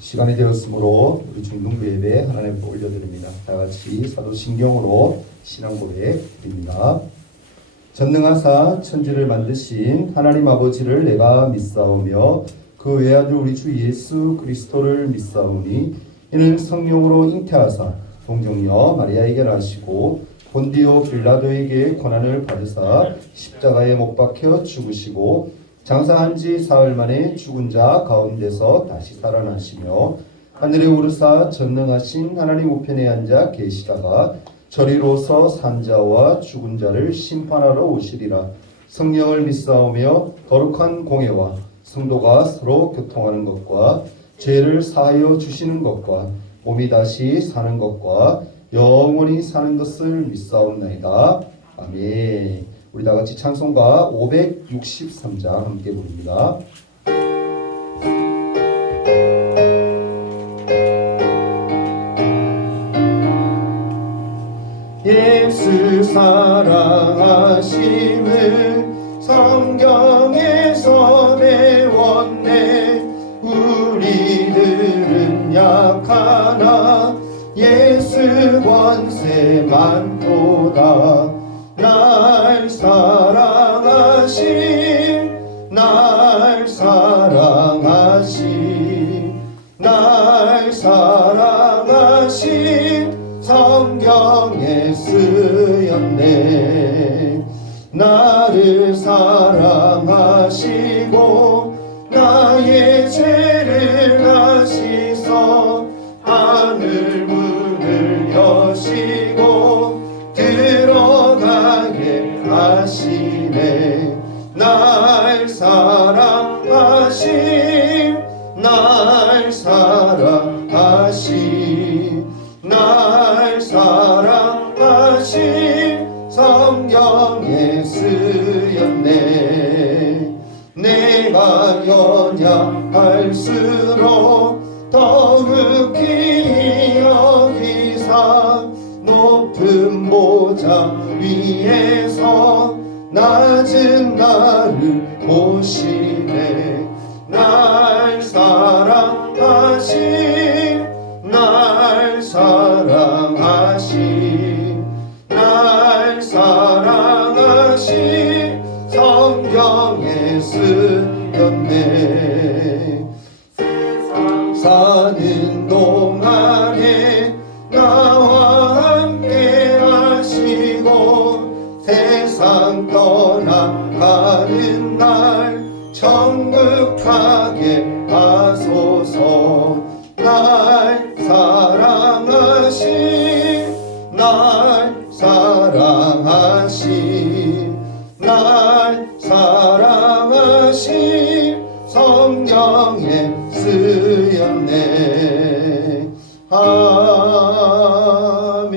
시간이 되었으므로 우리 중등부 예배 하나님 앞에 올려드립니다. 다같이 사도신경으로 신앙 고백 드립니다. 전능하사 천지를 만드신 하나님 아버지를 내가 믿사오며 그 외아들 우리 주 예수 그리스도를 믿사오니 이는 성령으로 잉태하사 동정녀 마리아에게 나시고 본디오 빌라도에게 고난을 받으사 십자가에 못 박혀 죽으시고 장사한 지 사흘 만에 죽은 자 가운데서 다시 살아나시며 하늘에 오르사 전능하신 하나님 우편에 앉아 계시다가 저리로서 산 자와 죽은 자를 심판하러 오시리라. 성령을 믿사오며 거룩한 공예와 성도가 서로 교통하는 것과 죄를 사하여 주시는 것과 몸이 다시 사는 것과 영원히 사는 것을 믿사옵나이다. 아멘. 우리 다같이 찬송가 563장 함께 부릅니다. 예수 사랑하심을 성경에서 배웠네. 우리들은 약하나 예수 권세 많도다. 날 사랑하심 날 사랑하심 날 사랑하심 성경에 쓰였네. 나를 사랑하시고 나의 죄를 아시서 하늘 문을 여시고 들어가게 하시네. 날 사랑하심 날 사랑하심 날 사랑하심 성경에 쓰였네. 내가 연약할수록 더욱히 여기사 높은 보좌 위에서 낮은 나를 보시네. 날 사랑하심 날 사랑하심 날 사랑하심 성경에 쓰였네. 세상 사는 동안에 나와 함께 하시고 세상 떠나가는 날 천국 가게 하소서. 날 사랑하심 날 사랑하심 날 사랑하심 성경에 쓰였네.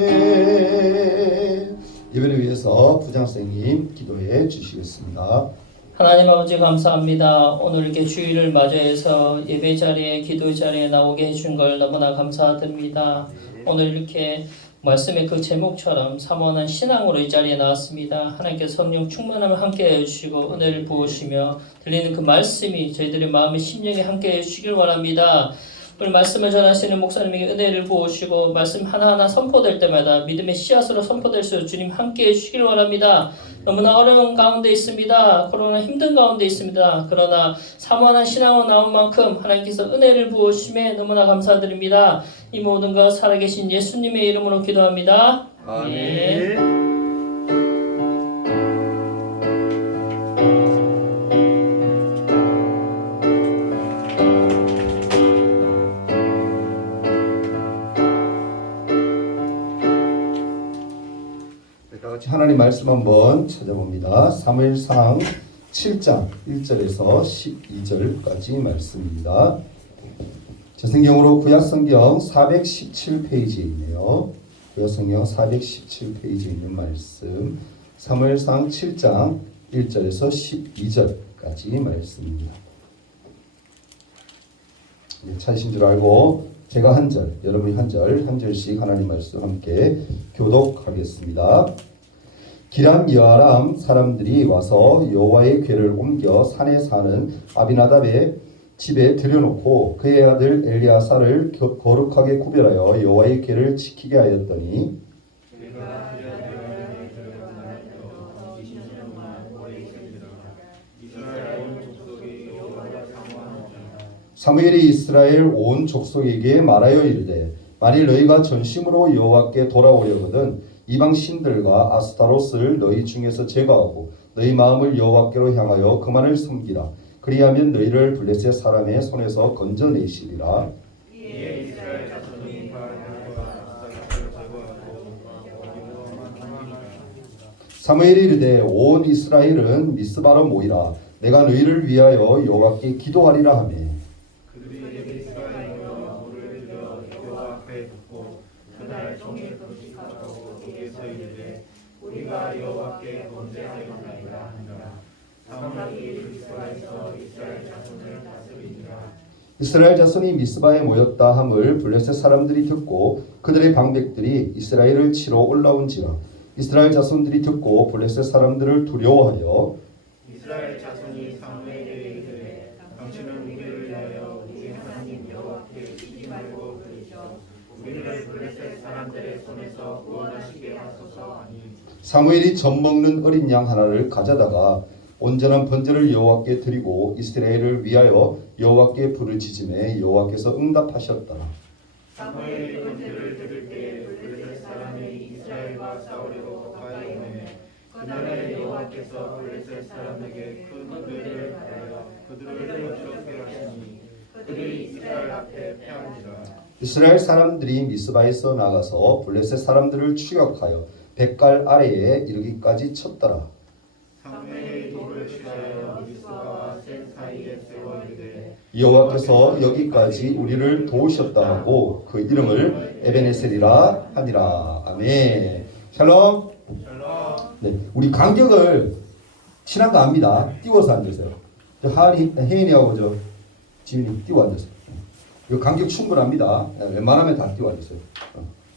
아멘. 예배를 위해서 부장선생님 기도해 주시겠습니다. 하나님 아버지 감사합니다. 오늘 이렇게 주일을 맞이해서 예배 자리에 기도 자리에 나오게 해준 걸 너무나 감사드립니다. 오늘 이렇게 말씀의 그 제목처럼 사모하는 신앙으로 이 자리에 나왔습니다. 하나님께서 성령 충만함을 함께 해주시고 은혜를 부으시며 들리는 그 말씀이 저희들의 마음의 심령에 함께 해주시길 원합니다. 오늘 말씀을 전하시는 목사님에게 은혜를 부으시고 말씀 하나하나 선포될 때마다 믿음의 씨앗으로 선포될 수 있도록 주님 함께 해주시길 원합니다. 너무나 어려운 가운데 있습니다. 코로나 힘든 가운데 있습니다. 그러나 사모하는 신앙으로 나온 만큼 하나님께서 은혜를 부으심에 너무나 감사드립니다. 이 모든 것 살아계신 예수님의 이름으로 기도합니다. 아멘. 하나님 말씀 한번 찾아봅니다. 사무엘상 7장 1절에서 12절까지 말씀입니다. 제 성경으로 구약성경 417페이지에 있네요. 구약성경 417페이지에 있는 말씀 사무엘상 7장 1절에서 12절까지 말씀입니다. 찾으신 줄 알고 제가 한 절, 여러분이 한 절씩 하나님 말씀 함께 교독하겠습니다. 기람 여아람 사람들이 와서 여호와의 궤를 옮겨 산에 사는 아비나답의 집에 들여놓고 그의 아들 엘리아사를 거룩하게 구별하여 여호와의 궤를 지키게 하였더니 사무엘이 이스라엘 온 족속에게 말하여 이르되 만일 너희가 전심으로 여호와께 돌아오려거든 이방 신들과 아스타롯을 너희 중에서 제거하고 너희 마음을 여호와께로 향하여 그만을 섬기라. 그리하면 너희를 블레셋 사람의 손에서 건져내시리라. 사무엘이 이르되 온 이스라엘은 미스바로 모이라. 내가 너희를 위하여 여호와께 기도하리라 하며 우리가 여호와께 범죄하였나이다 하니라. 사무엘이 미스바에서 이스라엘 자손을 다스리니라. 이스라엘 자손이 미스바에 모였다 함을 블레셋 사람들이 듣고 그들의 방백들이 이스라엘을 치러 올라온지라. 이스라엘 자손들이 듣고 블레셋 사람들을 두려워하여 이스라엘 자손이 사무엘에게 이르되 당신은 우리를 위하여 우리 하나님 여호와께 이지 말고 부르시어 우리를 블레셋 사람들의 손에서 구원하시게 하소서 하니 사무엘이 젖 먹는 어린 양 하나를 가져다가 온전한 번제를 여호와께 드리고 이스라엘을 위하여 여호와께 부르짖음에 여호와께서 응답하셨다. 사무엘이 번제를 드릴 때에 블레셋 사람이 이스라엘과 싸우려고 가까이 오매 그날에 여호와께서 블레셋 사람에게 큰 은혜를 하여 그들을 어지럽게 하시니 그들이 이스라엘 앞에 패한지라. 이스라엘 사람들이 미스바에서 나가서 블레셋 사람들을 추격하여 백갈 아래에 이르기까지 쳤더라. 사무엘이 돌을 취하여 미스바와 센 사이에 세워 이르되 여호와께서 여기까지 우리를 도우셨다 하고 그 이름을 에베네셀이라 하니라. 아멘. 샬롬. 네, 우리 간격을 친한 거 압니다. 띄워서 앉으세요. 혜인이하고 저 지민이 띄워 앉으세요. 이 간격 충분합니다. 웬만하면 다 띄워 앉으세요.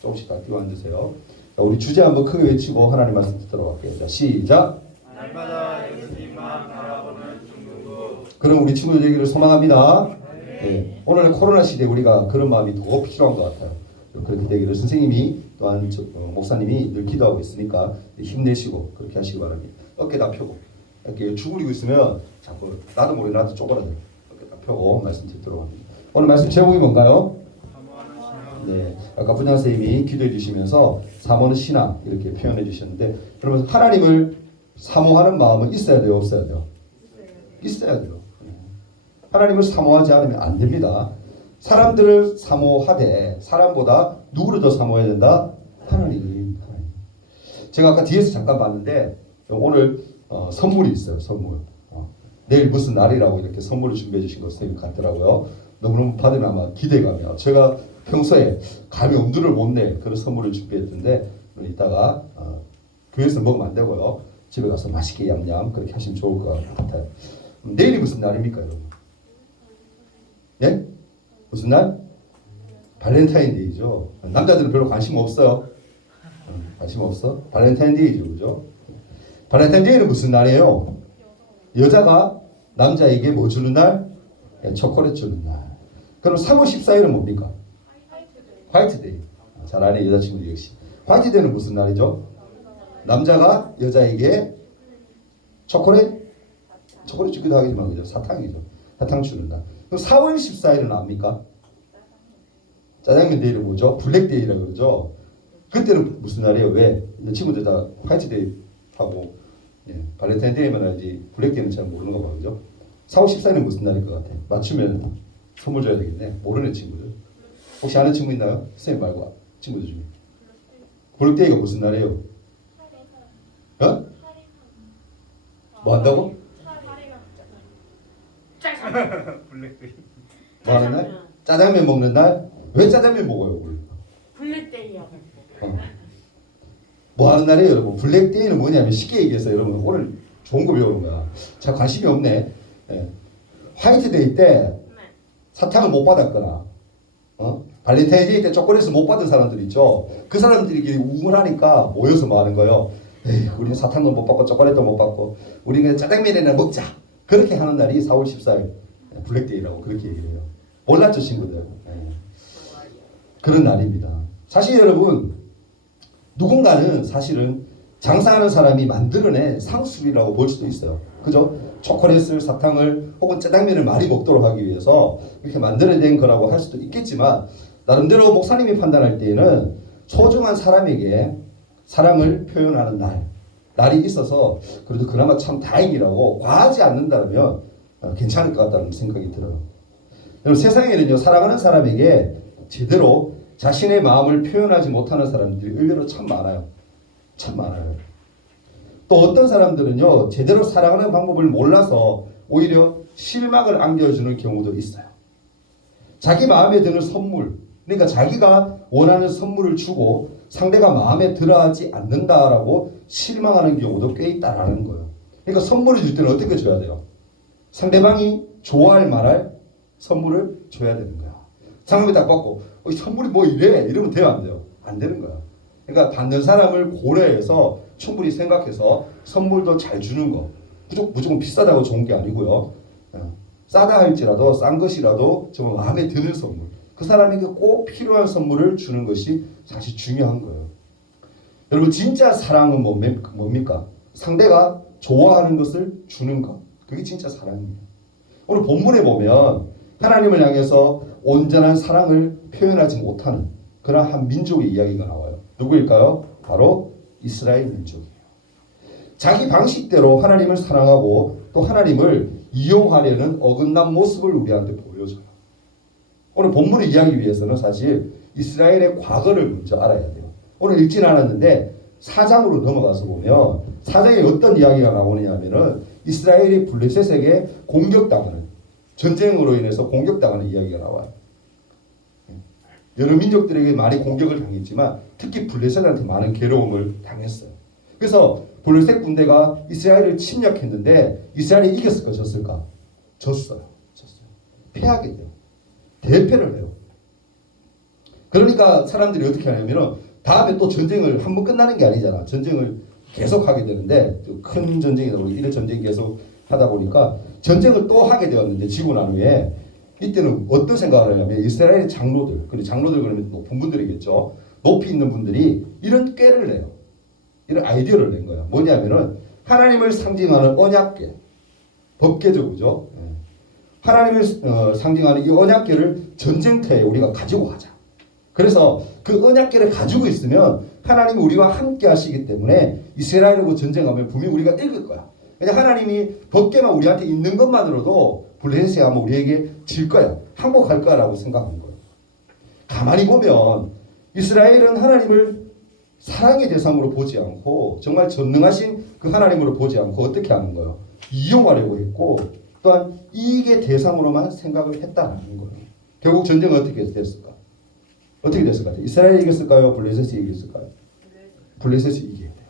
조금씩 다 띄워 앉으세요. 자, 우리 주제 한번 크게 외치고 하나님 말씀 듣도록 할게요. 자, 시작. 날마다 예수님만 바라보는 중국어. 그럼 우리 친구들 되기를 소망합니다. 네. 오늘의 코로나 시대에 우리가 그런 마음이 더 필요한 것 같아요. 그렇게 되기를 선생님이 또한 목사님이 늘 기도하고 있으니까 힘내시고 그렇게 하시기 바랍니다. 어깨 다 펴고 이렇게 주구리고 있으면 자꾸 나도 모르게 나도 쪼그라들어요. 어깨 다 펴고 말씀 듣도록 합니다. 오늘 말씀 제목이 뭔가요? 네, 아까 분양 선생님이 기도해 주시면서 사모는 신앙 이렇게 표현해 주셨는데 그러면 하나님을 사모하는 마음은 있어야 돼요, 없어야 돼요? 있어야 돼요. 하나님을 사모하지 않으면 안 됩니다. 사람들을 사모하되 사람보다 누구를 더 사모해야 된다? 하나님. 제가 아까 뒤에서 잠깐 봤는데 오늘 선물이 있어요. 선물. 내일 무슨 날이라고 이렇게 선물을 준비해 주신 것 선생님 같더라고요. 너무너무 받으면 아마 기대감이요. 제가 평소에 감히 엄두를 못 내 그런 선물을 준비했는데 이따가 교회에서 먹으면 안 되고요. 집에 가서 맛있게 얌얌 그렇게 하시면 좋을 것 같아요. 내일이 무슨 날입니까, 여러분? 네? 무슨 날? 발렌타인데이죠. 남자들은 별로 관심 없어요. 관심 없어? 발렌타인데이죠, 그죠? 발렌타인데이는 무슨 날이에요? 여자가 남자에게 뭐 주는 날? 초콜릿 주는 날. 그럼 3월 14일은 뭡니까? 화이트데이. 잘 아는 여자친구 역시. 화이트데이는 무슨 날이죠? 남자가 여자에게 초콜릿 주기도 하겠지만 그죠? 사탕이죠. 사탕 주는 날. 그럼 4월 14일은 압니까? 짜장면 데이를 뭐죠? 블랙데이라고 그러죠. 그때는 무슨 날이에요? 왜? 친구들 다 화이트데이 하고 발렌타인데이만 알지 블랙데이는 잘 모르는 거 봐, 그죠? 4월 14일은 무슨 날일 것 같아? 맞추면 선물 줘야 되겠네. 모르는 친구들. 혹시 아는 친구 있나요? 선생님 말고 친구들 중에. 블랙데이가 무슨 날이에요? 어? 뭐 한다고? 블랙데이. 뭐 하는 날? 짜장면 먹는 날? 왜 짜장면 먹어요? 블랙데이요. 뭐 하는 날이에요, 여러분? 블랙데이는 뭐냐면 쉽게 얘기해서 여러분 오늘 좋은 거 배우는 거야. 자, 관심이 없네. 화이트데이 때 사탕을 못 받았거나 발렌타인데이 때 초콜릿을 못 받은 사람들 있죠. 그 사람들이 우울하니까 모여서 뭐 하는 거예요? 에이, 우리는 사탕도 못 받고 초콜릿도 못 받고 우리는 짜장면이나 먹자. 그렇게 하는 날이 4월 14일 블랙데이라고 그렇게 얘기를 해요. 몰랐죠, 친구들? 네. 그런 날입니다. 사실 여러분, 누군가는 사실은 장사하는 사람이 만들어낸 상술이라고 볼 수도 있어요. 그죠? 초콜릿을, 사탕을 혹은 짜장면을 많이 먹도록 하기 위해서 이렇게 만들어낸 거라고 할 수도 있겠지만, 나름대로 목사님이 판단할 때에는 소중한 사람에게 사랑을 표현하는 날이 있어서 그래도 그나마 참 다행이라고, 과하지 않는다면 괜찮을 것 같다는 생각이 들어요. 여러분, 세상에는요, 사랑하는 사람에게 제대로 자신의 마음을 표현하지 못하는 사람들이 의외로 참 많아요. 참 많아요. 또 어떤 사람들은요, 제대로 사랑하는 방법을 몰라서 오히려 실망을 안겨주는 경우도 있어요. 자기 마음에 드는 선물, 그러니까 자기가 원하는 선물을 주고 상대가 마음에 들어하지 않는다라고 실망하는 경우도 꽤 있다라는 거예요. 그러니까 선물을 줄 때는 어떻게 줘야 돼요? 상대방이 좋아할 만할 선물을 줘야 되는 거야. 상황이 딱 받고 선물이 뭐 이래? 이러면 돼요, 안 돼요? 안 되는 거야. 그러니까 받는 사람을 고려해서 충분히 생각해서 선물도 잘 주는 거. 무조건 비싸다고 좋은 게 아니고요. 싸다 할지라도 싼 것이라도 정말 마음에 드는 선물. 그 사람에게 꼭 필요한 선물을 주는 것이 사실 중요한 거예요. 여러분, 진짜 사랑은 뭡니까? 상대가 좋아하는 것을 주는 것. 그게 진짜 사랑입니다. 오늘 본문에 보면 하나님을 향해서 온전한 사랑을 표현하지 못하는 그런 한 민족의 이야기가 나와요. 누구일까요? 바로 이스라엘 민족이에요. 자기 방식대로 하나님을 사랑하고 또 하나님을 이용하려는 어긋난 모습을 우리한테 보여줘요. 오늘 본문을 이해하기 위해서는 사실 이스라엘의 과거를 먼저 알아야 돼요. 오늘 읽진 않았는데 4장으로 넘어가서 보면 4장에 어떤 이야기가 나오느냐 하면은 이스라엘이 블레셋에게 공격당하는, 전쟁으로 인해서 공격당하는 이야기가 나와요. 여러 민족들에게 많이 공격을 당했지만 특히 블레셋한테 많은 괴로움을 당했어요. 그래서 블레셋 군대가 이스라엘을 침략했는데 이스라엘이 이겼을까 졌을까? 졌어요. 패하게 돼요. 대패를 해요. 그러니까 사람들이 어떻게 하냐면은 다음에 또 전쟁을 한번 끝나는 게 아니잖아. 전쟁을 계속 하게 되는데 큰 전쟁이다 보니 이런 전쟁이 계속 하다 보니까 전쟁을 또 하게 되었는데 지고 난 후에 이때는 어떤 생각을 하냐면 이스라엘의 장로들, 그리고 장로들 그러면 높은 분들이겠죠. 높이 있는 분들이 이런 꾀를 내요. 이런 아이디어를 낸 거야. 뭐냐면은 하나님을 상징하는 언약궤, 법궤죠, 그죠? 하나님을 상징하는 이 언약궤를 전쟁터에 우리가 가지고 가자. 그래서 그 언약궤를 가지고 있으면 하나님이 우리와 함께 하시기 때문에 이스라엘하고 전쟁하면 분명히 우리가 이길 거야. 그냥 하나님이 법궤만 우리한테 있는 것만으로도 블레셋이 아마 우리에게 질 거야. 항복할 거야라고 생각한 거예요. 가만히 보면 이스라엘은 하나님을 사랑의 대상으로 보지 않고 정말 전능하신 그 하나님으로 보지 않고 어떻게 하는 거예요? 이용하려고 했고 또한 이익의 대상으로만 생각을 했다는 거예요. 결국 전쟁은 어떻게 됐을까? 어떻게 됐을 것 같아요? 이스라엘이 이겼을까요? 블레셋이 이겼을까요? 블레셋이 이겨야 돼요.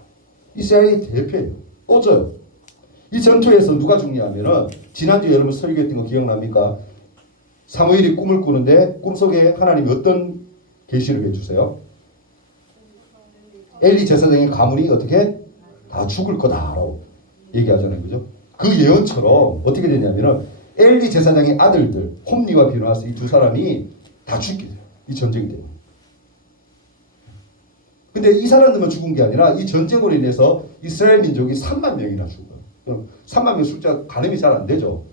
이스라엘이 대패예요. 또 져요. 이 전투에서 누가 죽냐면은 지난주 여러분 설교했던 거 기억납니까? 사무엘이 꿈을 꾸는데 꿈속에 하나님이 어떤 계시를 해주세요? 엘리 제사장의 가문이 어떻게? 다 죽을 거다라고 얘기하잖아요. 그죠? 그 예언처럼 어떻게 되냐면은 엘리 제사장의 아들들 홈리와 비누아스 이 두 사람이 다 죽게 돼요. 이 전쟁 때문에. 근데 이 사람들만 죽은 게 아니라 이 전쟁으로 인해서 이스라엘 민족이 3만 명이나 죽어요. 3만 명 숫자 가늠이 잘 안 되죠.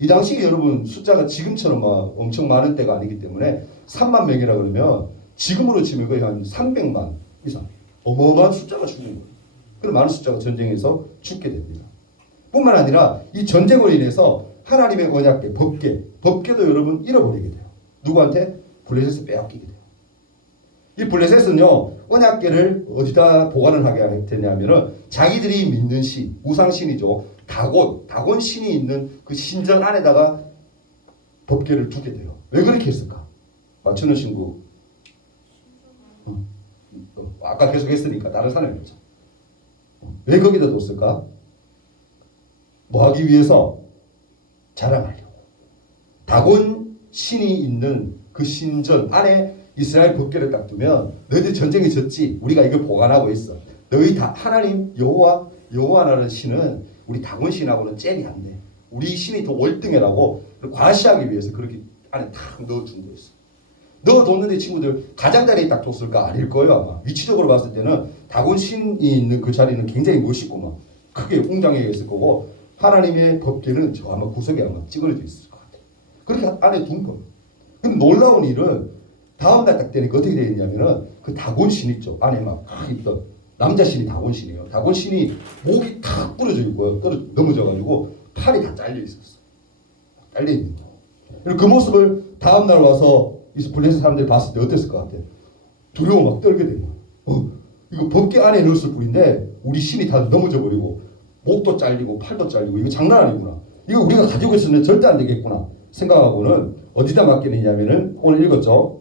이 당시 여러분 숫자가 지금처럼 막 엄청 많은 때가 아니기 때문에 3만 명이라 그러면 지금으로 치면 거의 한 300만 이상 어마어마한 숫자가 죽는 거예요. 그런 많은 숫자가 전쟁에서 죽게 됩니다. 뿐만 아니라 이 전쟁으로 인해서 하나님의 언약궤, 법궤도 여러분 잃어버리게 돼요. 누구한테? 블레셋에 빼앗기게 돼요. 이 블레셋은요 언약궤를 어디다 보관을 하게 되냐면은 자기들이 믿는 신, 우상신이죠. 다곤 신이 있는 그 신전 안에다가 법궤를 두게 돼요. 왜 그렇게 했을까? 맞추는 친구. 아까 계속 했으니까 다른 사람이었죠. 왜 거기다 뒀을까? 뭐 하기 위해서? 자랑하려고. 다곤 신이 있는 그 신전 안에 이스라엘 법궤를 딱 두면 너희들 전쟁에 졌지? 우리가 이걸 보관하고 있어. 너희 다 하나님 여호와라는 신은 우리 다곤 신하고는 잽이 안 돼. 우리 신이 더 월등해라고 과시하기 위해서 그렇게 안에 탁 넣어준 거였어. 넣어뒀는데 친구들 가장자리에 딱 뒀을까? 아닐 거예요 아마. 위치적으로 봤을 때는 다곤신이 있는 그 자리는 굉장히 멋있고 막 크게 웅장해 있을 거고 하나님의 법궤는 저 아마 구석에 아마 찌그러져 있을 것 같아요. 그렇게 안에 둔 거예요. 근데 놀라운 일은 다음 날 딱 되니까 어떻게 되었냐면은 그 다곤신 있죠. 안에 막 있던 남자 신이 다곤신이에요. 다곤신이 목이 탁 부러져 있고요. 넘어져가지고 팔이 다 잘려 있었어. 잘려 있는 거예요. 그리고 그 모습을 다음 날 와서 이 블레셋 사람들이 봤을 때 어땠을 것 같아요? 두려워 막 떨게 된 거예요. 이거 법궤 안에 넣었을 뿐인데 우리 신이 다 넘어져 버리고 목도 잘리고 팔도 잘리고 이거 장난 아니구나. 이거 우리가 가지고 있으면 절대 안 되겠구나 생각하고는 어디다 맡기느냐면은 오늘 읽었죠.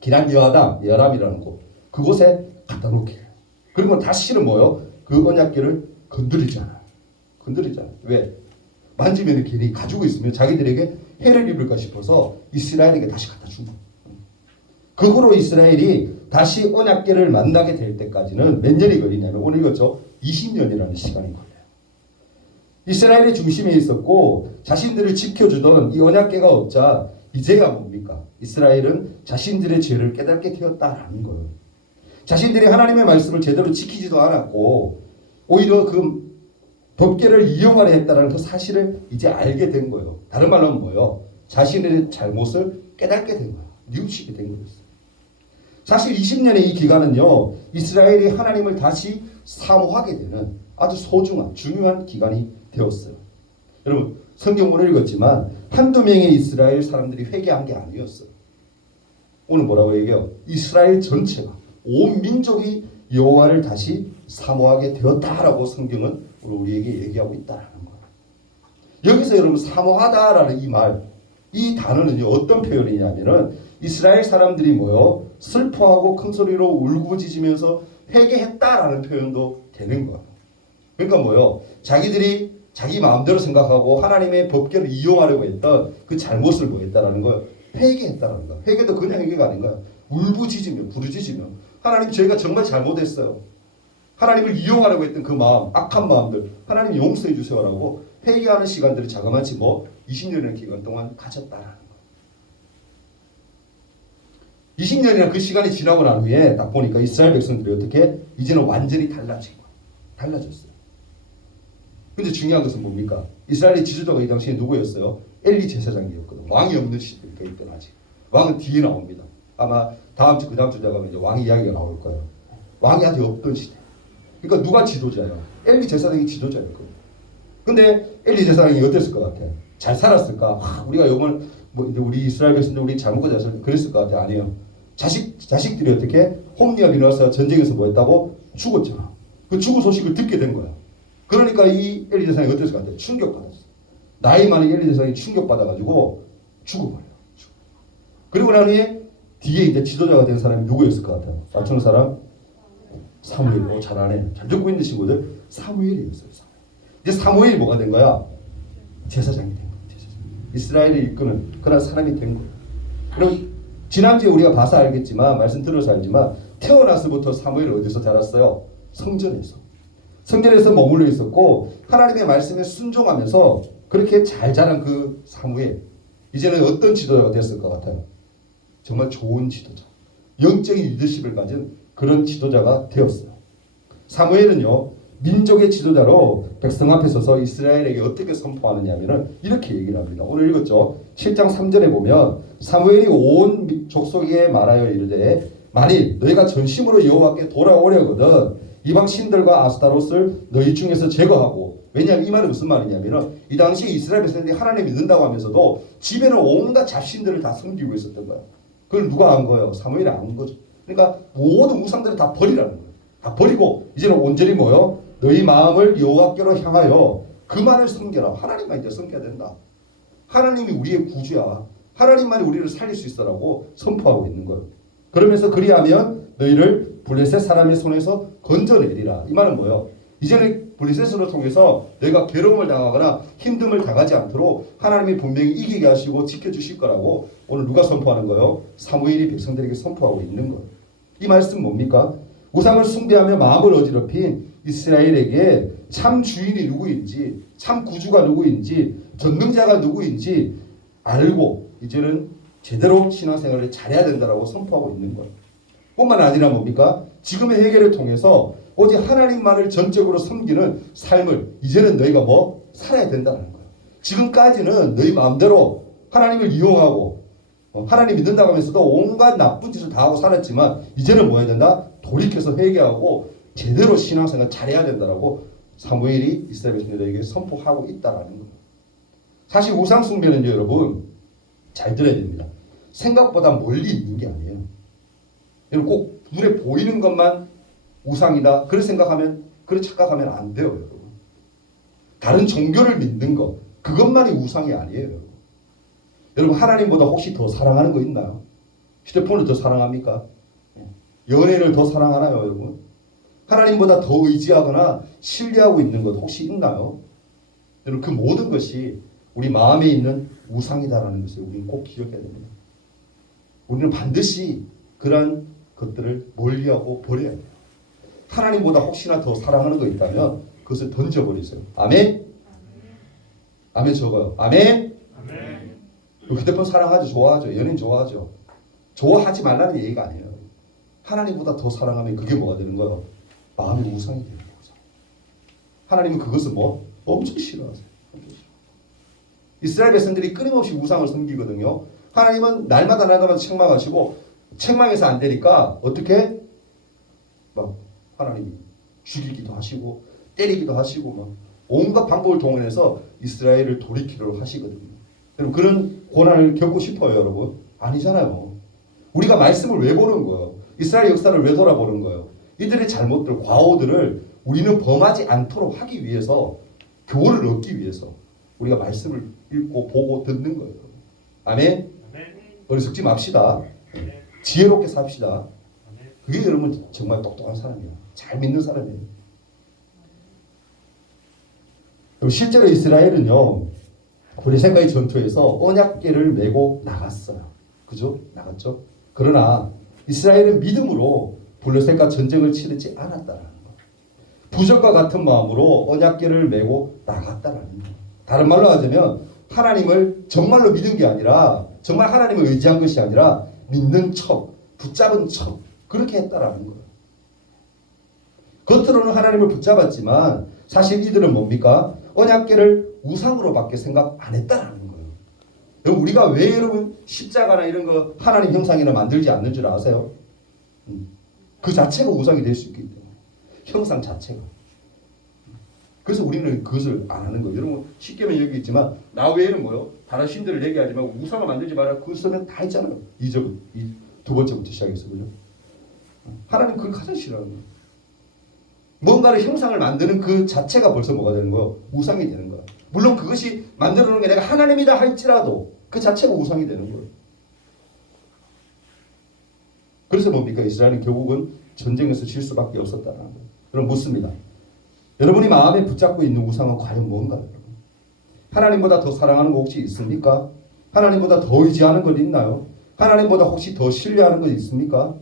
기란 여람이라는 곳 그곳에 갖다 놓게 해요. 그러면 다시는 뭐요? 그 언약궤를 건드리지 않아요. 건드리지 않아요. 왜? 만지면 괜히 가지고 있으면 자기들에게 해를 입을까 싶어서 이스라엘에게 다시 갖다 준 거예요. 그 후로 이스라엘이 다시 언약궤를 만나게 될 때까지는 몇 년이 걸리냐면 오늘 읽었죠? 20년이라는 시간이 걸려요. 이스라엘의 중심에 있었고 자신들을 지켜주던 이 언약궤가 없자 이제야 뭡니까? 이스라엘은 자신들의 죄를 깨닫게 되었다라는 거예요. 자신들이 하나님의 말씀을 제대로 지키지도 않았고 오히려 그 법궤를 이용하려 했다는 그 사실을 이제 알게 된 거예요. 다른 말로 하면 뭐예요? 자신의 잘못을 깨닫게 된 거예요. 뉘우치게 된 거였어요. 사실 20년의 이 기간은요. 이스라엘이 하나님을 다시 사모하게 되는 아주 소중한 중요한 기간이 되었어요. 여러분 성경 오늘 읽었지만 한두 명의 이스라엘 사람들이 회개한 게 아니었어요. 오늘 뭐라고 얘기해요? 이스라엘 전체가 온 민족이 여호와를 다시 사모하게 되었다라고 성경은 우리에게 얘기하고 있다라는 거예요. 여기서 여러분 사모하다라는 이 말, 이 단어는요 어떤 표현이냐면은 이스라엘 사람들이 뭐요? 슬퍼하고 큰 소리로 울부짖으면서 회개했다라는 표현도 되는 거예요. 그러니까 뭐요? 자기들이 자기 마음대로 생각하고 하나님의 법궤를 이용하려고 했던 그 잘못을 뭐 했다라는 거예요. 회개했다라는 거예요. 회개도 그냥 회개가 아닌가요? 울부짖으며 부르짖으며 하나님 저희가 정말 잘못했어요. 하나님을 이용하려고 했던 그 마음, 악한 마음들 하나님 용서해 주세요라고 회개하는 시간들이 자그마치 20년의 기간 동안 가졌다라는 거예요. 20년이나 그 시간이 지나고 난 후에 딱 보니까 이스라엘 백성들이 어떻게 이제는 완전히 달라진 거예요. 달라졌어요. 근데 중요한 것은 뭡니까? 이스라엘의 지도자가 이 당시에 누구였어요? 엘리 제사장이었거든. 왕이 없는 시대가 있던 아직. 왕은 뒤에 나옵니다. 아마 다음 주, 그 다음 주에 가면 이제 왕 이야기가 나올 거예요. 왕이 아직 없던 시대. 그러니까 누가 지도자예요? 엘리 제사장이 지도자였거든. 근데 엘리 제사장이 어땠을 것 같아? 잘 살았을까? 우리가 이번 이제 우리 이스라엘 백성들 우리 잘못 가졌을 그랬을 것 같아? 아니에요. 자식들이 어떻게 홈리와 비누아스가 전쟁에서 뭐 했다고? 죽었잖아. 그 죽은 소식을 듣게 된 거야. 그러니까 이 엘리 제사장이 어땠을 것 같아? 충격받았어. 나이 많은 엘리 제사장이 충격받아가지고 죽어버려. 그리고 난 후에 뒤에 이제 지도자가 된 사람이 누구였을 것 같아요? 맞추는 사람? 사무엘. 잘하네. 잘 듣고 있는 친구들. 사무엘이었어요. 이제 사무엘이 뭐가 된 거야? 제사장이 된 거야. 제사장. 이스라엘을 이끄는 그런 사람이 된 거야. 그럼 지난주에 우리가 봐서 알겠지만 말씀 들어서 알지만 태어나서부터 사무엘은 어디서 자랐어요? 성전에서. 성전에서 머물러 있었고 하나님의 말씀에 순종하면서 그렇게 잘 자란 그 사무엘. 이제는 어떤 지도자가 됐을 것 같아요? 정말 좋은 지도자. 영적인 리더십을 가진 그런 지도자가 되었어요. 사무엘은요. 민족의 지도자로 백성 앞에 서서 이스라엘에게 어떻게 선포하느냐면은 이렇게 얘기를 합니다. 오늘 읽었죠. 7장 3절에 보면 사무엘이 온 족속에 말하여 이르되 만일 너희가 전심으로 여호와께 돌아오려거든 이방 신들과 아스타롯을 너희 중에서 제거하고 왜냐하면 이 말은 무슨 말이냐면은 이 당시에 이스라엘 백성들이 하나님 믿는다고 하면서도 집에는 온갖 잡신들을 다 섬기고 있었던 거야. 그걸 누가 안 거예요? 사무엘이 안 거죠. 그러니까 모든 우상들을 다 버리라는 거예요. 다 버리고 이제는 온전히 뭐요? 너희 마음을 여호와께로 향하여 그만을 섬겨라. 하나님만 이제 섬겨야 된다. 하나님이 우리의 구주야. 하나님만이 우리를 살릴 수 있어라고 선포하고 있는 거예요. 그러면서 그리하면 너희를 블레셋 사람의 손에서 건져내리라. 이 말은 뭐예요? 이제는 블레셋으로 통해서 너희가 괴로움을 당하거나 힘듦을 당하지 않도록 하나님이 분명히 이기게 하시고 지켜주실 거라고 오늘 누가 선포하는 거예요? 사무엘이 백성들에게 선포하고 있는 거예요. 이 말씀 뭡니까? 우상을 숭배하며 마음을 어지럽힌 이스라엘에게 참 주인이 누구인지 참 구주가 누구인지 전능자가 누구인지 알고 이제는 제대로 신앙생활을 잘해야 된다라고 선포하고 있는 거예요. 뿐만 아니라 뭡니까? 지금의 회개를 통해서 오직 하나님만을 전적으로 섬기는 삶을 이제는 너희가 뭐 살아야 된다는 거예요. 지금까지는 너희 마음대로 하나님을 이용하고 하나님 믿는다고 하면서도 온갖 나쁜 짓을 다 하고 살았지만 이제는 뭐 해야 된다? 돌이켜서 회개하고 제대로 신앙생활 잘해야 된다라고 사무엘이 이스라엘 백성들에게 선포하고 있다라는 거예요. 사실 우상 숭배는요, 여러분 잘 들어야 됩니다. 생각보다 멀리 있는 게 아니에요. 여러분 꼭 눈에 보이는 것만 우상이다. 그렇게 생각하면, 그렇게 착각하면 안 돼요, 여러분. 다른 종교를 믿는 것, 그것만이 우상이 아니에요. 여러분 하나님보다 혹시 더 사랑하는 거 있나요? 휴대폰을 더 사랑합니까? 연애를 더 사랑하나요, 여러분? 하나님보다 더 의지하거나 신뢰하고 있는 것 혹시 있나요? 여러분 그 모든 것이 우리 마음에 있는 우상이다라는 것을 우리는 꼭 기억해야 됩니다. 우리는 반드시 그러한 것들을 멀리하고 버려야 돼요. 하나님보다 혹시나 더 사랑하는 거 있다면 그것을 던져버리세요. 아멘? 아멘 적어요. 아멘? 아멘. 휴대폰 사랑하죠. 좋아하죠. 연예인 좋아하죠. 좋아하지 말라는 얘기가 아니에요. 하나님보다 더 사랑하면 그게 뭐가 되는 거예요? 마음의 우상이 되는 거죠. 하나님은 그것을 뭐? 엄청 싫어하세요. 이스라엘 백성들이 끊임없이 우상을 섬기거든요. 하나님은 날마다 책망하시고 책망해서 안 되니까 어떻게? 막 하나님이 죽이기도 하시고 때리기도 하시고 막 온갖 방법을 동원해서 이스라엘을 돌이키도록 하시거든요. 여러분 그런 고난을 겪고 싶어요, 여러분? 아니잖아요. 우리가 말씀을 왜 보는 거예요? 이스라엘 역사를 왜 돌아보는 거예요? 이들의 잘못들, 과오들을 우리는 범하지 않도록 하기 위해서, 교훈을 얻기 위해서 우리가 말씀을 읽고 보고 듣는 거예요. 아멘? 어리석지 맙시다. 지혜롭게 삽시다. 그게 여러분 정말 똑똑한 사람이에요. 잘 믿는 사람이에요. 실제로 이스라엘은요, 브레센과의 전투에서 언약궤를 메고 나갔어요. 그죠? 나갔죠? 그러나 이스라엘은 믿음으로 블레셋과 전쟁을 치르지 않았다라는 거. 부적과 같은 마음으로 언약궤를 메고 나갔다라는 거. 다른 말로 하자면 하나님을 정말로 믿은 게 아니라, 정말 하나님을 의지한 것이 아니라 믿는 척, 붙잡은 척, 그렇게 했다라는 거예요. 겉으로는 하나님을 붙잡았지만 사실 이들은 뭡니까? 언약궤를 우상으로밖에 생각 안 했다라는 거예요. 여러분 우리가 왜 여러분 십자가나 이런 거 하나님 형상이나 만들지 않는 줄 아세요? 그 자체가 우상이 될 수 있기 때문에. 형상 자체가. 그래서 우리는 그것을 안 하는 거예요. 여러분 쉽게는 여기 있지만 나 외에는 뭐요? 다른 신들을 얘기하지 말고 우상을 만들지 마라. 그 서면 다 있잖아요. 두 번째부터 시작해서 그죠? 하나님 그걸 가장 싫어하는 거예요. 뭔가를 형상을 만드는 그 자체가 벌써 뭐가 되는 거예요? 우상이 되는 거예요. 물론 그것이 만들어 놓은 게 내가 하나님이다 할지라도 그 자체가 우상이 되는 거예요. 그래서 뭡니까? 이스라엘은 결국은 전쟁에서 질 수밖에 없었다는 거예요. 그럼 묻습니다. 여러분이 마음에 붙잡고 있는 우상은 과연 뭔가요? 하나님보다 더 사랑하는 거 혹시 있습니까? 하나님보다 더 의지하는 것 있나요? 하나님보다 혹시 더 신뢰하는 것 있습니까?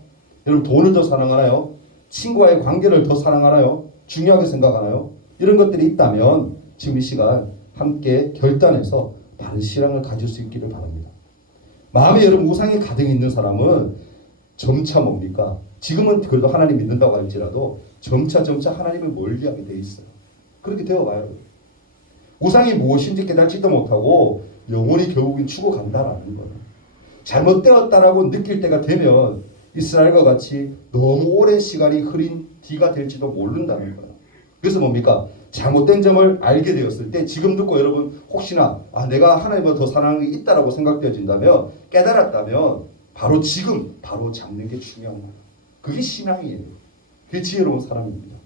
여러분 돈을 더 사랑하나요? 친구와의 관계를 더 사랑하나요? 중요하게 생각하나요? 이런 것들이 있다면 지금 이 시간 함께 결단해서 바른 신앙을 가질 수 있기를 바랍니다. 마음에 여러분 우상이 가득 있는 사람은 점차 뭡니까? 지금은 그래도 하나님 믿는다고 할지라도 점차 하나님을 멀리하게 돼 있어요. 그렇게 되어봐요. 우상이 무엇인지 깨닫지도 못하고 영원히 결국은 죽어간다라는 거예요. 잘못되었다라고 느낄 때가 되면 이스라엘과 같이 너무 오랜 시간이 흐린 뒤가 될지도 모른다는 거예요. 그래서 뭡니까? 잘못된 점을 알게 되었을 때 지금 듣고 여러분 혹시나 내가 하나님보다 더 사랑하는 게 있다라고 생각되어진다면 깨달았다면 바로 지금 바로 잡는 게 중요한 거예요. 그게 신앙이에요. 그게 지혜로운 사람입니다.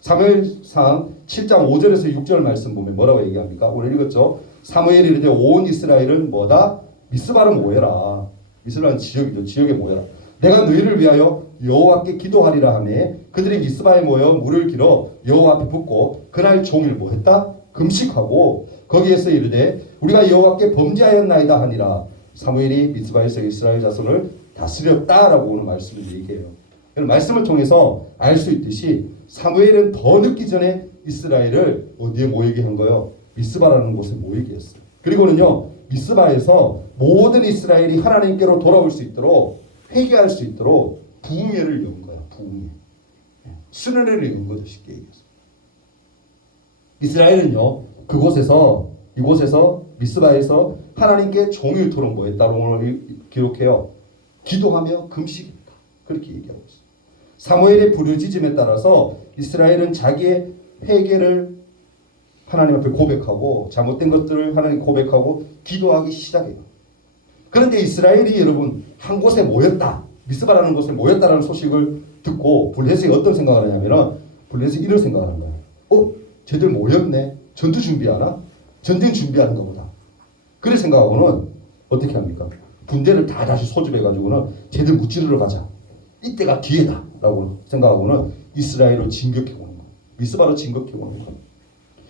사무엘상 7장 5절에서 6절 말씀 보면 뭐라고 얘기합니까? 오늘 읽었죠? 사무엘이 이르되 온 이스라엘은 뭐다? 미스바를 모여라. 미스바는 지역이죠. 지역에 모여라. 내가 너희를 위하여 여호와께 기도하리라 하매 그들이 미스바에 모여 물을 길어 여호와 앞에 붓고 그날 종일 뭐했다? 금식하고 거기에서 이르되 우리가 여호와께 범죄하였나이다 하니라. 사무엘이 미스바에서 이스라엘 자손을 다스렸다라고 오는 말씀을 얘기해요. 말씀을 통해서 알 수 있듯이 사무엘은 더 늦기 전에 이스라엘을 어디에 모이게 한 거예요? 미스바라는 곳에 모이게 했어요. 그리고는요 미스바에서 모든 이스라엘이 하나님께로 돌아올 수 있도록 회개할 수 있도록 부흥회를 연 거야. 부흥회. 순회를 연 거죠. 쉽게 얘기해서. 이스라엘은요. 이곳에서 미스바에서 하나님께 종일 토록 뭐 했다고 오늘 기록해요. 기도하며 금식했다. 그렇게 얘기하고 있어요. 사무엘의 부르짖음에 따라서 이스라엘은 자기의 회개를 하나님 앞에 고백하고 잘못된 것들을 하나님 고백하고 기도하기 시작해요. 그런데 이스라엘이 여러분 한 곳에 모였다. 미스바라는 곳에 모였다라는 소식을 듣고 블레셋이 어떤 생각을 하냐면은 블레셋이 이런 생각을 하는 거예요. 쟤들 모였네. 전투 준비하나? 전쟁 준비하는가 보다. 그래 생각하고는 어떻게 합니까? 군대를 다 다시 소집해가지고는 쟤들 무찌르러 가자. 이때가 기회다. 라고 생각하고는 이스라엘로 진격해 오는 거예요. 미스바로 진격해 오는 거예요.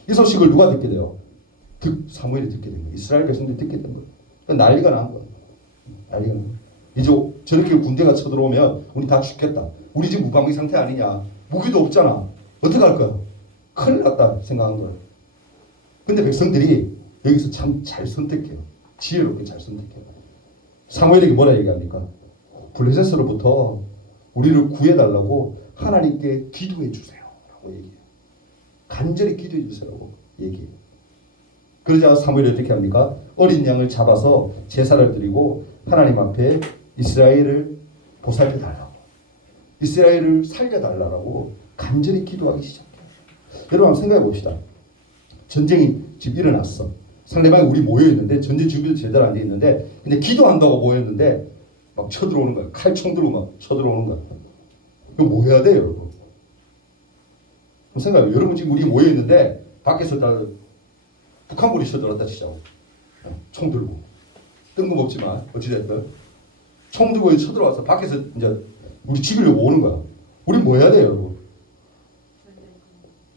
이 소식을 누가 듣게 돼요? 사무엘이 듣게 된 거예요. 이스라엘 백성들이 듣게 된 거예요. 난리가 난 거예요. 난리가 난 거예요. 이제 저렇게 군대가 쳐들어오면 우리 다 죽겠다. 우리 지금 무방비 상태 아니냐. 무기도 없잖아. 어떻게 할 거야? 큰일 났다 생각한 거예요. 근데 백성들이 여기서 참 잘 선택해요. 지혜롭게 잘 선택해요. 사무엘에게 뭐라 얘기합니까? 블레셋으로부터 우리를 구해달라고 하나님께 기도해 주세요. 라고 얘기해요. 간절히 기도해 주세요라고 얘기해요. 그러자 사무엘이 어떻게 합니까? 어린 양을 잡아서 제사를 드리고 하나님 앞에 이스라엘을 보살펴달라고, 이스라엘을 살려달라고 간절히 기도하기 시작해요. 여러분 한번 생각해 봅시다. 전쟁이 지금 일어났어. 상대방이 우리 모여있는데 전쟁 준비도 제대로 안 돼 있는데 근데 기도한다고 모였는데 막 쳐들어오는 거야. 칼총 들고 막 쳐들어오는 거야. 그럼 뭐 해야 돼요, 여러분? 생각해요. 여러분 지금 우리 모여있는데 밖에서 다 북한군이 쳐들어왔다 치자고. 총 들고. 뜬금없지만 어찌됐든 총 들고 쳐들어와서 밖에서 이제 우리 죽이려고 오는 거야. 우리 뭐 해야 돼요, 여러분?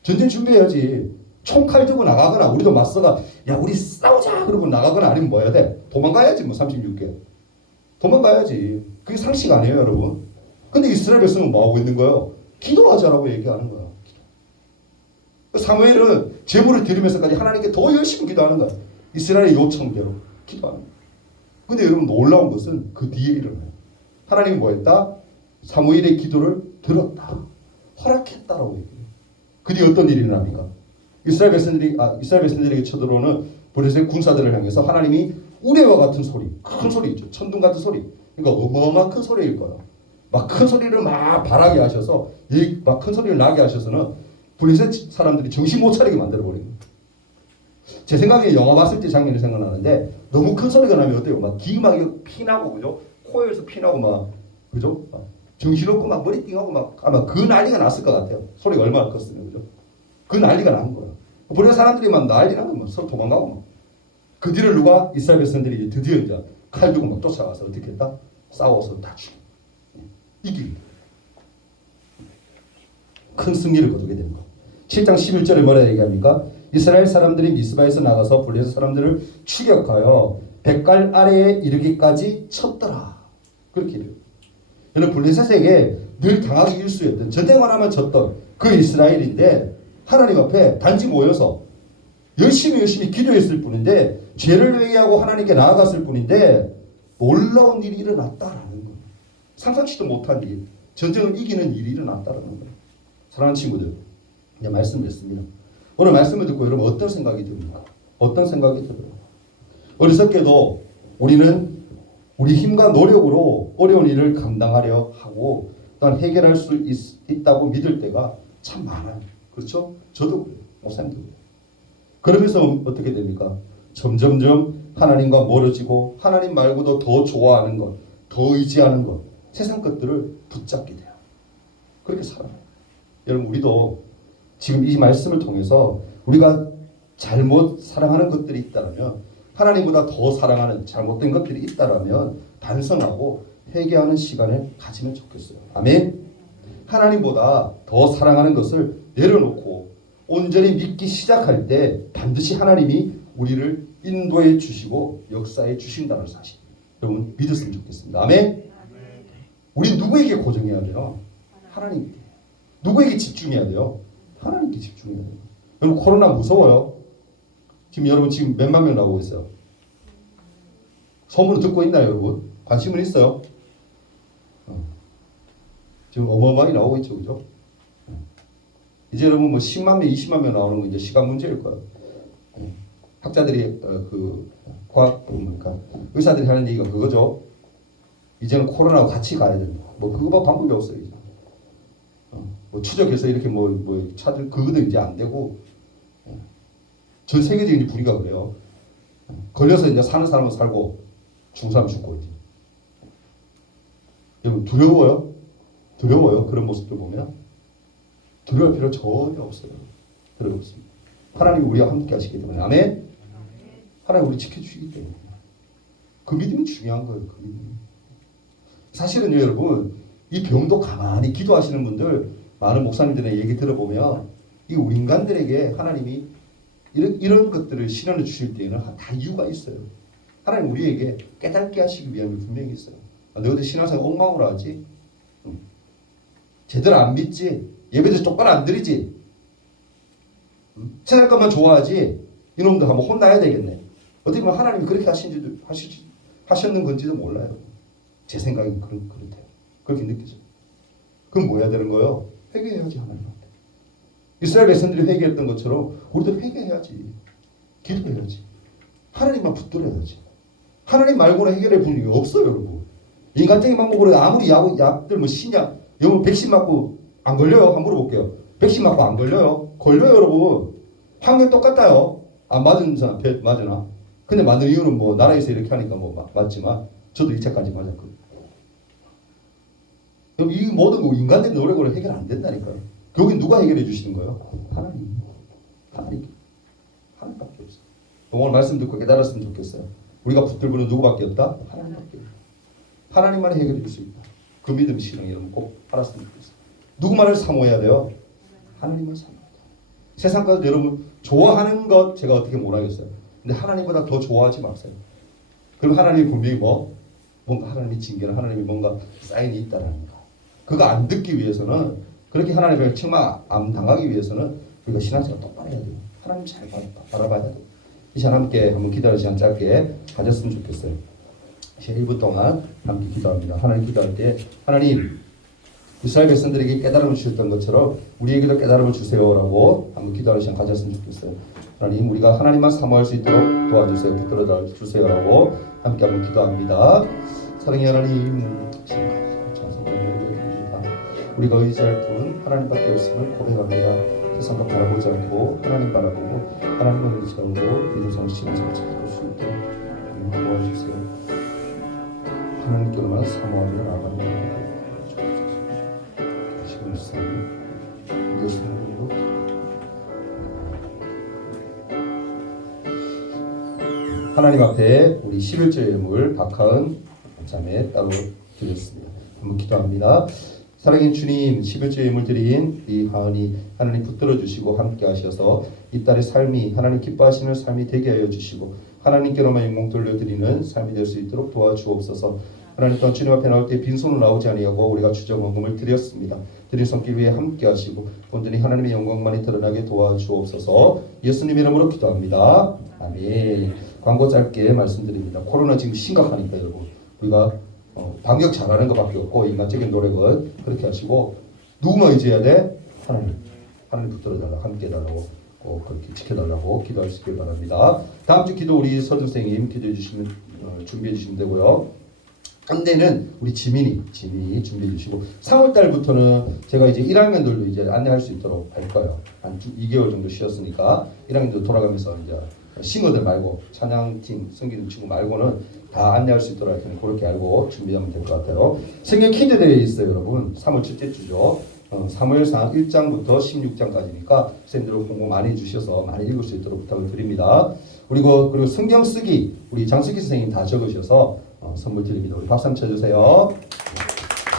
전쟁 준비해야지. 총칼 들고 나가거나 우리도 맞서가 야 우리 싸우자 그러고 나가거나 아니면 뭐 해야 돼? 도망가야지 뭐 36개. 도망가야지. 그게 상식 아니에요, 여러분? 근데 이스라엘 백성은 뭐 하고 있는 거예요? 기도하자라고 얘기하는 거예요. 사무엘은 제물을 드리면서까지 하나님께 더 열심히 기도하는 거예요. 이스라엘의 요청대로 기도하는 거예요. 근데 여러분 놀라운 것은 그 뒤에 일어나요. 하나님이 뭐 했다? 사무엘의 기도를 들었다. 허락했다라고 얘기해요. 그 뒤에 어떤 일이 일어납니까? 이스라엘 백성들에게 쳐들어오는 블레셋 군사들을 향해서 하나님이 우레와 같은 소리, 큰 소리 있죠. 천둥 같은 소리. 그러니까 어마어마한 큰 소리일 거예요. 막 큰 소리를 막 바라게 하셔서, 막 큰 소리를 나게 하셔서는 블레셋 사람들이 정신 못 차리게 만들어버린 거예요. 제 생각에 영화 봤을 때 장면이 생각나는데 너무 큰 소리가 나면 어때요? 막 기막이 피나고 그죠? 코에서 피나고 막 그죠? 막 정신없고 막 머리 띵하고 막 아마 그 난리가 났을 것 같아요. 소리가 얼마나 컸으면 그죠? 그 난리가 난 거예요. 블레셋 사람들이 막 난리 나고 막 서로 도망가고 막. 그 뒤를 누가 이스라엘 백성들이 드디어 이제 칼 들고 막 쫓아가서 어떻게 했다? 싸워서 다 죽여. 이기고 큰 승리를 거두게 된 거. 7장 11절에 뭐라 얘기합니까? 이스라엘 사람들이 미스바에서 나가서 블레셋 사람들을 추격하여 백갈 아래에 이르기까지 쳤더라. 그렇게 이래요. 여러분 블레셋에게 늘 당하기 일쑤였던 전쟁만 하면 졌던 그 이스라엘인데 하나님 앞에 단지 모여서 열심히 기도했을 뿐인데 죄를 회개하고 하나님께 나아갔을 뿐인데 놀라운 일이 일어났다라는 거예요. 상상치도 못한 일, 전쟁을 이기는 일이 일어났다라는 거예요. 사랑하는 친구들, 이제 말씀드렸습니다. 오늘 말씀을 듣고 여러분 어떤 생각이 듭니까? 어떤 생각이 들어요? 어리석게도 우리는 우리 힘과 노력으로 어려운 일을 감당하려 하고 또한 해결할 수 있다고 믿을 때가 참 많아요. 그렇죠? 저도 그래요. 목사님도 그래요. 그러면서 어떻게 됩니까? 점점점 하나님과 멀어지고 하나님 말고도 더 좋아하는 것, 더 의지하는 것, 세상 것들을 붙잡게 돼요. 그렇게 살아요. 여러분 우리도 지금 이 말씀을 통해서 우리가 잘못 사랑하는 것들이 있다면 하나님보다 더 사랑하는 잘못된 것들이 있다면 반성하고 회개하는 시간을 가지면 좋겠어요. 아멘. 하나님보다 더 사랑하는 것을 내려놓고 온전히 믿기 시작할 때 반드시 하나님이 우리를 인도해 주시고 역사해 주신다는 사실 여러분 믿었으면 좋겠습니다. 아멘. 우리 누구에게 고정해야 돼요? 하나님께. 누구에게 집중해야 돼요? 하나님께 집중해야 돼요. 여러분 코로나 무서워요. 지금 여러분 지금 몇만 명 나오고 있어요. 소문을 듣고 있나요, 여러분? 관심은 있어요? 지금 어마어마하게 나오고 있죠, 그죠? 이제 여러분 뭐 10만 명, 20만 명 나오는 거 이제 시간 문제일 거예요. 학자들이 그 과학 그러니까 의사들이 하는 얘기가 그거죠. 이제는 코로나와 같이 가야 된다. 뭐 그거만 방법이 없어요. 이제. 뭐 추적해서 이렇게 뭐 찾을 그거도 이제 안 되고 전 세계적인 분위기가 그래요. 걸려서 이제 사는 사람은 살고 죽은 사람은 죽고 이제. 여러분 두려워요? 두려워요? 그런 모습들 보면 두려울 필요 전혀 없어요. 두려워 없습니다. 하나님이 우리와 함께 하시기 때문에 아멘. 하나님 우리 지켜주시기 때문에 그 믿음이 중요한 거예요. 그 믿음이. 사실은요 여러분 이 병도 가만히 기도하시는 분들 많은 목사님들의 얘기 들어보면 이 우리 인간들에게 하나님이 이런 것들을 시련을 주실 때에는 다 이유가 있어요. 하나님 우리에게 깨닫게 하시기 위함이 분명히 있어요. 너희들 신앙생활 엉망으로 하지? 제대로 안 믿지? 예배도 똑바로 안 드리지? 세상 것만 좋아하지? 이놈들 한번 혼나야 되겠네. 어떻게 보면 하나님이 그렇게 하셨는 건지도 몰라요. 제 생각이 그렇대요. 그렇게 느껴져요. 그럼 뭐 해야 되는 거예요? 회개해야지 하나님한테. 이스라엘 백성들이 회개했던 것처럼 우리도 회개해야지. 기도해야지. 하나님만 붙들어야지. 하나님 말고는 해결할 분이 없어요, 여러분. 인간적인 방법으로 아무리 약들 뭐 신약, 여러분 백신 맞고 안 걸려요? 한번 물어볼게요. 백신 맞고 안 걸려요? 걸려요, 여러분. 확률 똑같아요. 안 맞은 사람 맞으나. 근데 맞는 이유는 뭐 나라에서 이렇게 하니까 뭐 맞지만 저도 2차까지 맞았거든요. 이 모든 거 인간의 노력으로 해결 안 된다니까요. 여기 누가 해결해 주시는 거예요? 하나님. 하나님밖에 없어요. 오늘 말씀 듣고 깨달았으면 좋겠어요. 우리가 붙들 분은 누구밖에 없다? 하나님밖에 없다. 하나님만 해결해 줄 수 있다. 그 믿음 신앙 여러분 꼭 알았으면 좋겠어요. 누구만을 사모해야 돼요? 하나님을 사모해야 돼요. 세상 가서 여러분 좋아하는 것 제가 어떻게 못하겠어요. 근데 하나님보다 더 좋아하지 마세요. 그럼 하나님이 분명히 뭔가 하나님이 징계나 하나님이 뭔가 사인이 있다라는 거. 그거 안 듣기 위해서는 그렇게 하나님을 정말 안 당하기 위해서는 우리가 신앙생활 똑바로 해야 돼요. 하나님 잘 바라봐야 돼요. 이 시간 함께 한번 기도하는 시간 짧게 가졌으면 좋겠어요. 이제 1분 동안 함께 기도합니다. 하나님 기도할 때 하나님 이스라엘 백성들에게 깨달음을 주셨던 것처럼 우리에게도 깨달음을 주세요라고 한번 기도하는 시간 가졌으면 좋겠어요. 하나님 우리가 하나님만 사모할 수 있도록 도와주세요. 붙들어 주세요라고 함께 한번 기도합니다. 사랑의 하나님 우리가 의지할 분 하나님밖에 없음을 고백합니다. 세상과 바라보지 않고 하나님 바라보고 하나님을 의지하고 믿음성 신앙생활 지킬 수 있도록 도와주세요. 하나님께로만 사모하며 나아가는 지금 일상 예수 이름으로 하나님 앞에 우리 11조 예물 박하은 자매 따로 드렸습니다. 한번 기도합니다. 사랑의 주님, 11조 예물 드린 이 하은이 하나님 붙들어 주시고 함께 하셔서 이 딸의 삶이 하나님 기뻐하시는 삶이 되게 하여 주시고 하나님께로만 영광 돌려드리는 삶이 될 수 있도록 도와주옵소서. 하나님 또한 주님 앞에 나올 때 빈손으로 나오지 아니하고 우리가 주정원금을 드렸습니다. 드린 손길 위에 함께 하시고 온전히 하나님의 영광만이 드러나게 도와주옵소서. 예수님 이름으로 기도합니다. 아멘. 광고 짧게 말씀드립니다. 코로나 지금 심각하니까 여러분 우리가 방역 잘하는 것밖에 없고 인간적인 노력은 그렇게 하시고 누구만 의지해야 돼? 하나님 붙들어달라 함께 해달라고 꼭 그렇게 지켜달라고 기도할 수 있길 바랍니다. 다음 주 기도 우리 서준생님 기도해 주시면 준비해 주시면 되고요. 한대는 우리 지민이 준비해 주시고 3월 달부터는 제가 이제 1학년들도 이제 안내할 수 있도록 할 거예요. 한 2개월 정도 쉬었으니까 1학년도 돌아가면서 이제 싱어들 말고 찬양팀 성기는 친구 말고는 다 안내할 수 있도록 할 테니 그렇게 알고 준비하면 될 것 같아요. 성경 퀴즈 대회 있어요, 여러분. 3월 첫째 주죠. 사무엘상 1장부터 16장까지니까 선생님들 공부 많이 해주셔서 많이 읽을 수 있도록 부탁을 드립니다. 그리고 성경 쓰기 우리 장수기 선생님 다 적으셔서 선물 드립니다. 우리 박수 한번 쳐주세요.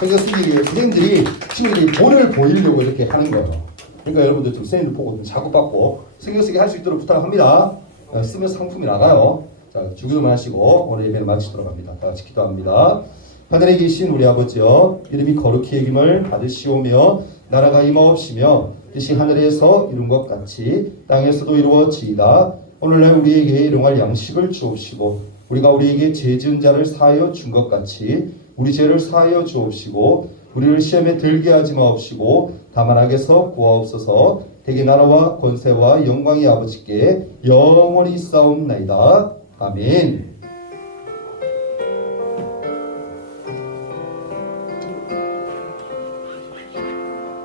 성경 쓰기 선생님들이 친구들이 본을 보이려고 이렇게 하는 거예요. 그러니까 여러분들 좀 선생님들 보고 좀 자꾸 받고 성경 쓰기 할 수 있도록 부탁합니다. 쓰면 상품이 나가요. 자, 주기도만 하시고 오늘 예배를 마치도록 합니다. 다 같이 기도합니다. 하늘에 계신 우리 아버지여 이름이 거룩히 여김을 받으시오며 나라가 임하옵시며 뜻이 하늘에서 이룬 것 같이 땅에서도 이루어지이다. 오늘날 우리에게 일용할 양식을 주옵시고 우리가 우리에게 죄 지은 자를 사하여 준 것 같이 우리 죄를 사하여 주옵시고 우리를 시험에 들게 하지 마옵시고 다만 악에서 구하옵소서. 대개 나라와 권세와 영광이 아버지께 영원히 있사옵나이다. 아멘.